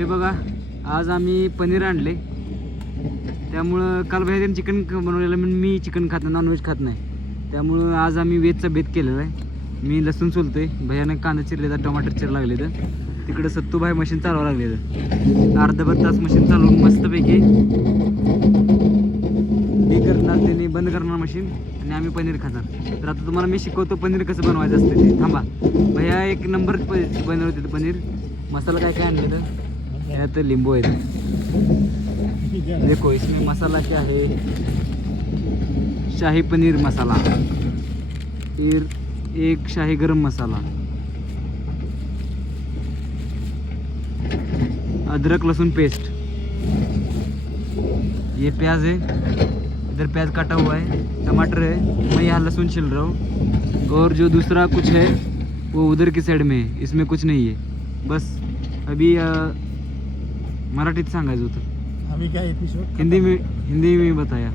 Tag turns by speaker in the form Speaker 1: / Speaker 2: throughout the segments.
Speaker 1: हे बघा आज आम्ही पनीर आणले. त्यामुळं काल भैया चिकन बनवलेलं म्हणून मी चिकन खात नाही नॉनव्हेज खात नाही. त्यामुळं आज आम्ही वेजचा बेत केलेला आहे. मी लसूण सोलतोय. भैयानं कांदा चिरलेला टमाटर चिर लागले तर तिकडं सत्तूभाई मशीन चालवावं लागले तर अर्धाभर तास मशीन चालवून मस्तपैकी हे करणार त्यांनी बंद करणार मशीन आणि आम्ही पनीर खाणार. तर आता तुम्हाला मी शिकवतो पनीर कसं बनवायचं असतं ते. थांबा. भैया एक नंबर प- बनवते पनीर. मसाला काय काय आणलेलं? यात लिंबू है। देखो, इसमें मसाला क्या है? शाही पनीर मसाला। फिर एक शाही गरम मसाला। अदरक लहसुन पेस्ट। ये प्याज है। इधर प्याज काटा हुआ है। टमाटर है। मैं यहाँ लहसुन छिल रहा हूँ। और जो दूसरा कुछ है, वो उधर की साइड में है। इसमें कुछ नहीं है। बस, अभी मराठीत सांगायचं होतं.
Speaker 2: आम्ही काय एपिसोड
Speaker 1: हिंदी में हिंदी में बताया.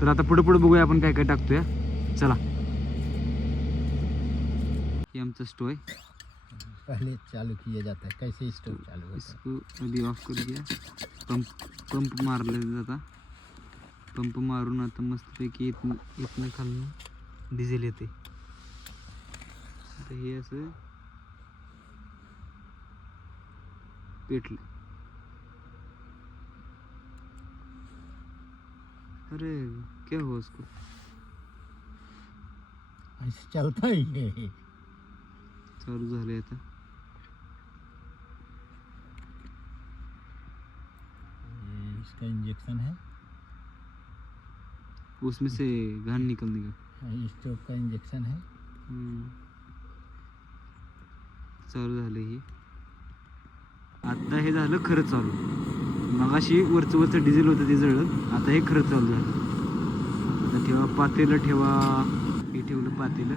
Speaker 1: तर आता पुढे पुढे बघूया आपण काय काय टाकतोय चला. हे आमचं स्टो आहे.
Speaker 2: पहले चालू किया जाता है. कैसे स्टोव चालू होता
Speaker 1: इसको अभी ऑफ कर दिया. पंप पंप मारले जाता. पंप मारून आता मस्तपैकी इथनं इथनं खालून डिझेल येते आता हे असं पेटलं अरे क्या हुआ उसको?
Speaker 2: है ऐसे चलता ही है।
Speaker 1: चालू झाले आता।
Speaker 2: ये इसका इंजेक्शन है।
Speaker 1: उसमें से घान निकलने का।
Speaker 2: ये स्टोव का इंजेक्शन है।
Speaker 1: हम्म. चालू झालं हे। आता हे झालं खरं चालू। मगाशी वरचं वरचं डिझेल होतं ते जळलं. आता हे खरं चालू झालं. आता ठेवा पातेलं ठेवा. हे ठेवलं पातेलं.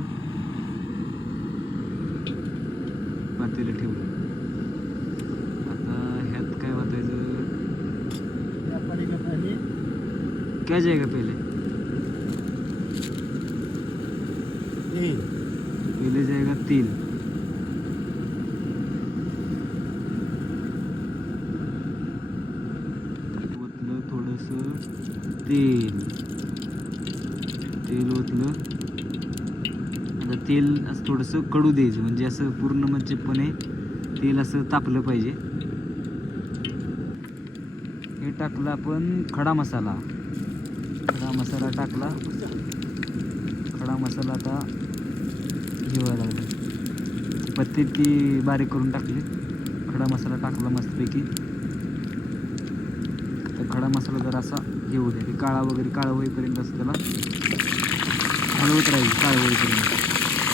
Speaker 1: पातेलं ठेवलं. आता ह्यात काय वाटायचं?
Speaker 2: क्या
Speaker 1: जायगा पहिले? पहिले जायगा तेल ओतलं थोडंसं तेल तेल ओतलं आता तेल असं थोडंसं कडू द्यायचं. म्हणजे असं पूर्ण म्हणजेपणे तेल असं तापलं पाहिजे. हे टाकलं आपण खडा मसाला. खडा मसाला टाकला. खडा मसाला आता घेवायला लागला. पत्ती ती बारीक करून टाकली. खडा मसाला टाकला मस्तपैकी. तर खडा मसाला जरा असा घेऊ द्या. ते काळा वगैरे काळा होईपर्यंत असं त्याला हळवत राहील काळा होईपर्यंत.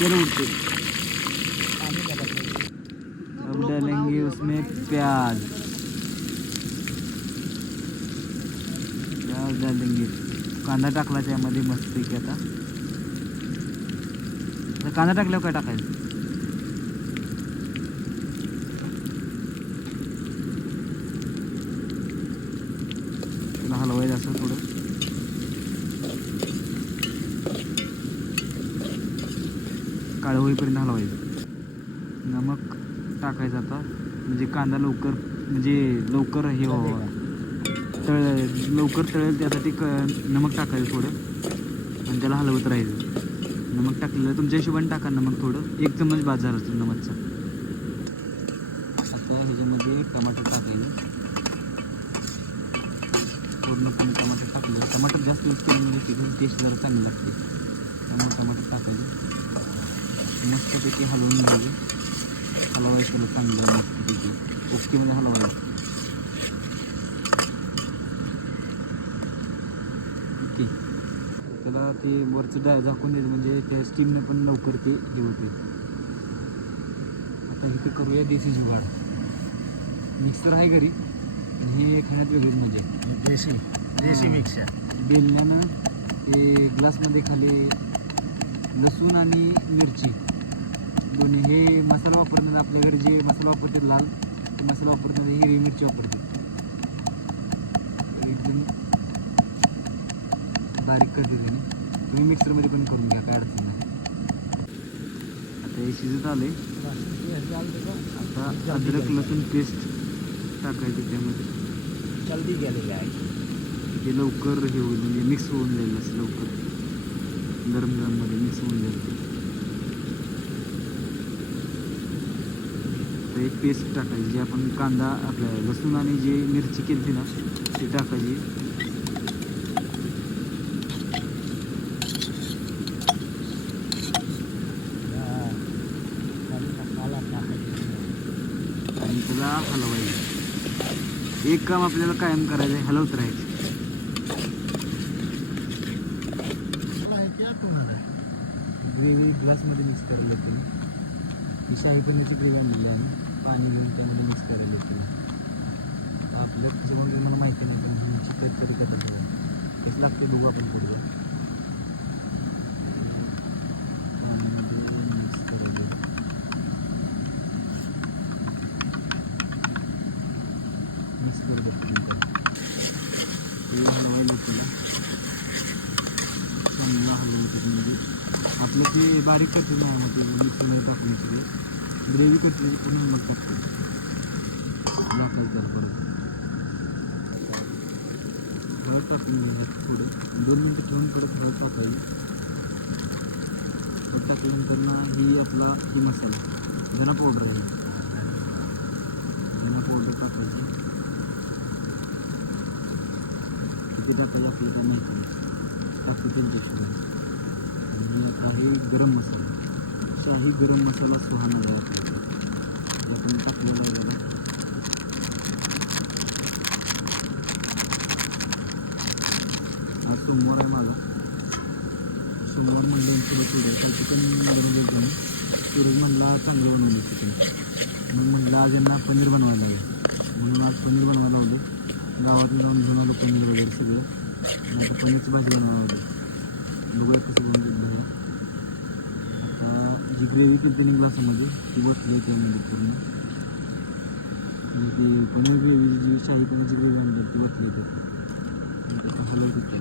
Speaker 1: फिर उड़ते अब डालेंगे उसमें प्याज. प्याज डालेंगे कांदा टाकला त्यामध्ये मस्तपैकी आता. आता कांदा टाकल्यावर काय टाकायचं त्याला हलवायचं असं थोडं काळं होईपर्यंत हलवायचं. नमक टाकायचं आता. म्हणजे कांदा लवकर म्हणजे लवकर हे व्हावं. तळ लवकर तळेल त्यासाठी क नमक टाकायचं थोडं. आणि त्याला हलवत राहायचं. नमक टाकलेलं तुमच्या हिशोबाने टाका नमक थोडं. एक चम्मच बाद झाला असतो नमकचा. आता ह्याच्यामध्ये टमाटर टाकायचं. पूर्णपणे टमाटर टाकलं टमाटर जास्त यूज केलं म्हणजे तिथून टेस्ट जरा चांगली लागते. त्यामुळे टमाटर टाकायचं. मस्तपैकी हलवून घ्यायचं. हलवायचं चांगलं मस्तपैकी. ओकेमध्ये हलवायचं. ओके. त्याला ते वरचं डाळ झाकून द्यायचं म्हणजे त्या स्टीमनं पण लवकर ते हे होते आता इथे करूया देशी जुगाड. मिक्सर आहे घरी पण हे खाण्यात वेगळीच मजा
Speaker 2: देसी
Speaker 1: हाँ।
Speaker 2: मिक्सर
Speaker 1: बेलण्यानं ते ग्लासमध्ये खाली लसूण आणि मिरची. दोन्ही. हे मसाला वापरतात आपल्या घरी जे मसाला वापरतात लाल ते मसाला वापरतात हिरवी मिरची वापरतात. एकदम बारीक करते त्याने. तुम्ही मिक्सरमध्ये पण करून घ्या काय अडचण नाही. आता हे शिजत आले आता अद्रक लसूण पेस्ट टाकायचं त्यामध्ये.
Speaker 2: जल्दी गेलेले आहे.
Speaker 1: ते लवकर हे होईल म्हणजे मिक्स होऊन जाईल असं लवकर. गरम गरममध्ये मिक्स होऊन जाईल ते तर एक पेस्ट टाकायची जी आपण कांदा आपल्या लसूण आणि जे मिरची केली ना ती टाकायची. आणि त्याला हलवायचं. एक काम आपल्याला कायम करायचं आहे हलवत राहायचं वेगवेगळी ग्लासमध्ये मिक्स करायला लागते ना. शाही पनीरची ग्रेव्ही आणलेली आम्ही पाणी घेऊन त्यामध्ये मिक्स करायला तुला आपल्या जेवण काही मला माहिती नाही पण ह्यांची काहीतरी करत नाही कसं लागतं बघू आपण पुढे मिक्स करायचं. मिक्स करू बघतो ते हलवायला लागतं ना. चांगला हलवायचं त्याच्यामध्ये आपलं ते बारीक करते नाही मग ते मिक्सरमध्ये टाकून सगळे. ग्रेव्ही कुठली ते पुन्हा मग टाकतो टाकायचं परत हळद टाकून घ्यायचं थोडं. दोन मिनटं ठेवून परत हळद टाकायची. हळद टाकल्यानंतर ना ही आपला ही मसाला धना पावडर आहे. धना पावडर टाकायची. किती टाकायची आपल्याला माहिती टाकतो तीन पेक्षा आणि आहे गरम मसाला. शाही गरम मसाला सुहाना आहे. आपण टाकलेला आहे हा आज सोमवार आहे माझा. सोमवार म्हणलं पुढे पुढे काल चिकन बनवलं एकदम सूरज म्हणला चांगलं बनवलं चिकन. मग म्हणलं आज यांना पनीर बनवायला लागेल म्हणून आज पनीर बनवायला लावलं. गावात जाऊन घेऊन आलो पनीर वगैरे सगळं. आता पनीरची भाजी बनवायला लागली बघूया कसं बनवून भाज्या जी ग्रेव्ही केली ग्लासामध्ये ती बसली त्यामध्ये पूर्ण. आणि ती पनीर ग्रेव्ही जी शाही पनीरची ग्रेव्ही आणली ती बसली होती आता हलवत होते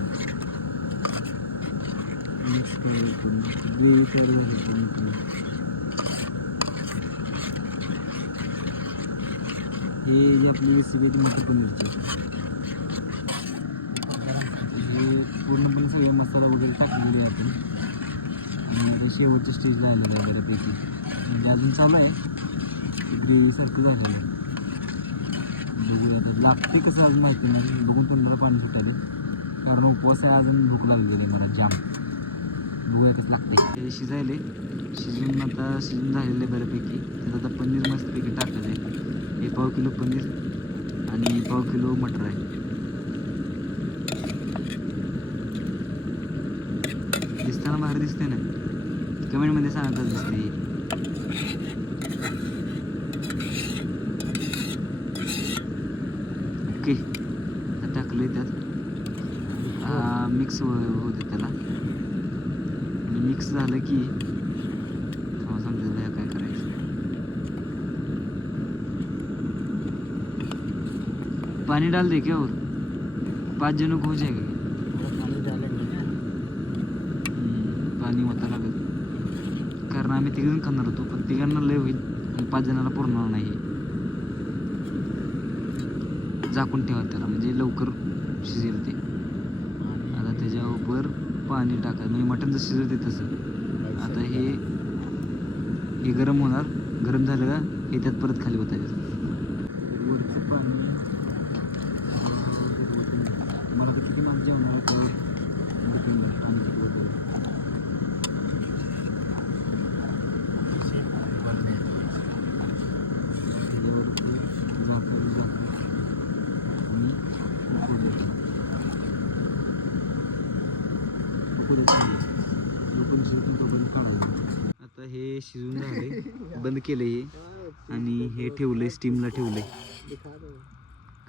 Speaker 1: मिक्स करायला पूर्ण. ग्रेव्ही तयार झाली पूर्ण हे जी आपली रेसिपी आहे ती मटर पनीरची. हे पूर्णपणे सगळे मसाला वगैरे टाकलेले आपण. आणि ते शेवटच्या स्टेजला आलेलं आहे बऱ्यापैकी. म्हणजे अजून चालू आहे. ग्रेव्हीसारखं झालेलं आहे. बघूया आता. लागते कसं अजून माहिती नाही. बघून तोंडाला पाणी सुटायला. कारण उपवास आहे अजून भूक लागलेली आहे मला. जाम. बघूया कसं लागते ते शिजायले. शिजून आता शिजून झालेलं आहे बऱ्यापैकी. त्यात आता पनीर मस्तपैकी टाकायचं आहे. हे पाव किलो पनीर आणि पाव किलो मटर आहे. बाहेर दिसते ना. कमेंटमध्ये सांगतच दिसते ओके टाकलं त्यात. मिक्स होते त्याला. मिक्स झालं की थांबा काय करायचं. पाणी डाल दे क्या और हो? पाच जण को हो जाएगा क्या?
Speaker 2: पाणी डालेंगे ना
Speaker 1: हम्म, पाणी होता लागेल कारण आम्ही तिघजण खाणार होतो पण तिघांना लय होईल आणि पाच जणांना पुरणार नाही. झाकून ठेवा त्याला म्हणजे लवकर शिजेल ते. आता त्याच्यावर पाणी टाकायचं म्हणजे मटण जसं शिजवते तसं. आता हे हे गरम होणार. गरम झालं का हे त्यात परत खाली होतायचं वरचं पाणी मला तर किती माझ्या जेवणाला त्यावर डिपेंड आहे पाणी किती होतं त्याच्यावरती झाकायला झाकून आणि उकळू द्यायचं. उकळू द्यायचं. जोपर्यंत शिजतं तोपर्यंत काढू द्यायचं. आता हे शिजून झाले बंद केलं हे. आणि हे ठेवलंय स्टीमला ठेवलंय.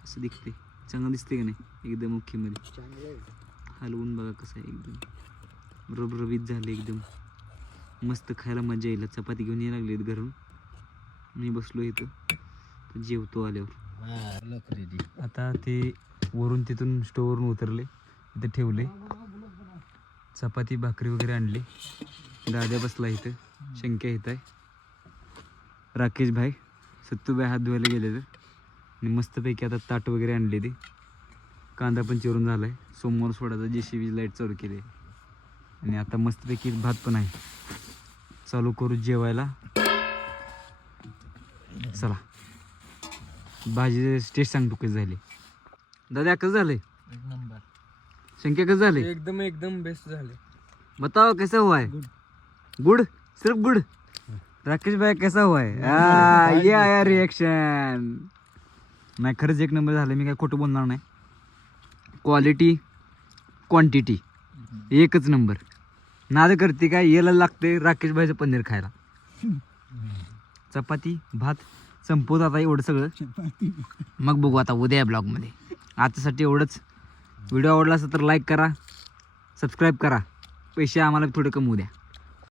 Speaker 1: कसं दिसते चांगलं दिसते का नाही? एकदम
Speaker 2: चांगले
Speaker 1: हलवून बघा कसं आहे एकदम. रबरबीत झाले एकदम. मस्त खायला मजा येईल. चपाती घेऊन यायला लागलीत घरून. मी बसलो इथं. जेवतो आल्यावर. आता ते वरून तिथून स्टोवरून उतरले. इथं ठेवले चपाती भाकरी वगैरे आणली. दाद्या बसला इथं. शंक्या इथं. आहे राकेश भाई सत्तूबाई हात धुवायला गेले तर आणि मस्तपैकी आता ताट वगैरे आणले ते. कांदा पण चिरून झाला आहे सोमवार सोडायचा जे सी बी लाइट चालू केली. आणि आता मस्तपैकी भात पण आहे. चालू करू जेवायला. चला. भाजी टेस्ट सांगतो कशी झाली. दादा कसं झालंय? शंक्या कसं झाले
Speaker 3: एकदम एकदम बेस्ट झाले.
Speaker 1: बताओ कैसा हुआ है गुड सिर्फ गुड. राकेश भाई कैसा हुआ है आ, ये आया रिएक्शन नाही खरंच एक नंबर झालं मी काय खोटं बोलणार नाही. क्वालिटी क्वांटिटी एकच नंबर नाद करते काय? याला लागते राकेश भाईचं पनीर खायला. चपाती भात संपवत आता एवढं सगळं. मग बघू आता उद्या ब्लॉगमध्ये आतासाठी एवढंच. व्हिडिओ आवडला असेल तर लाईक करा सबस्क्राईब करा. पैसे आम्हाला थोडे कमवू द्या.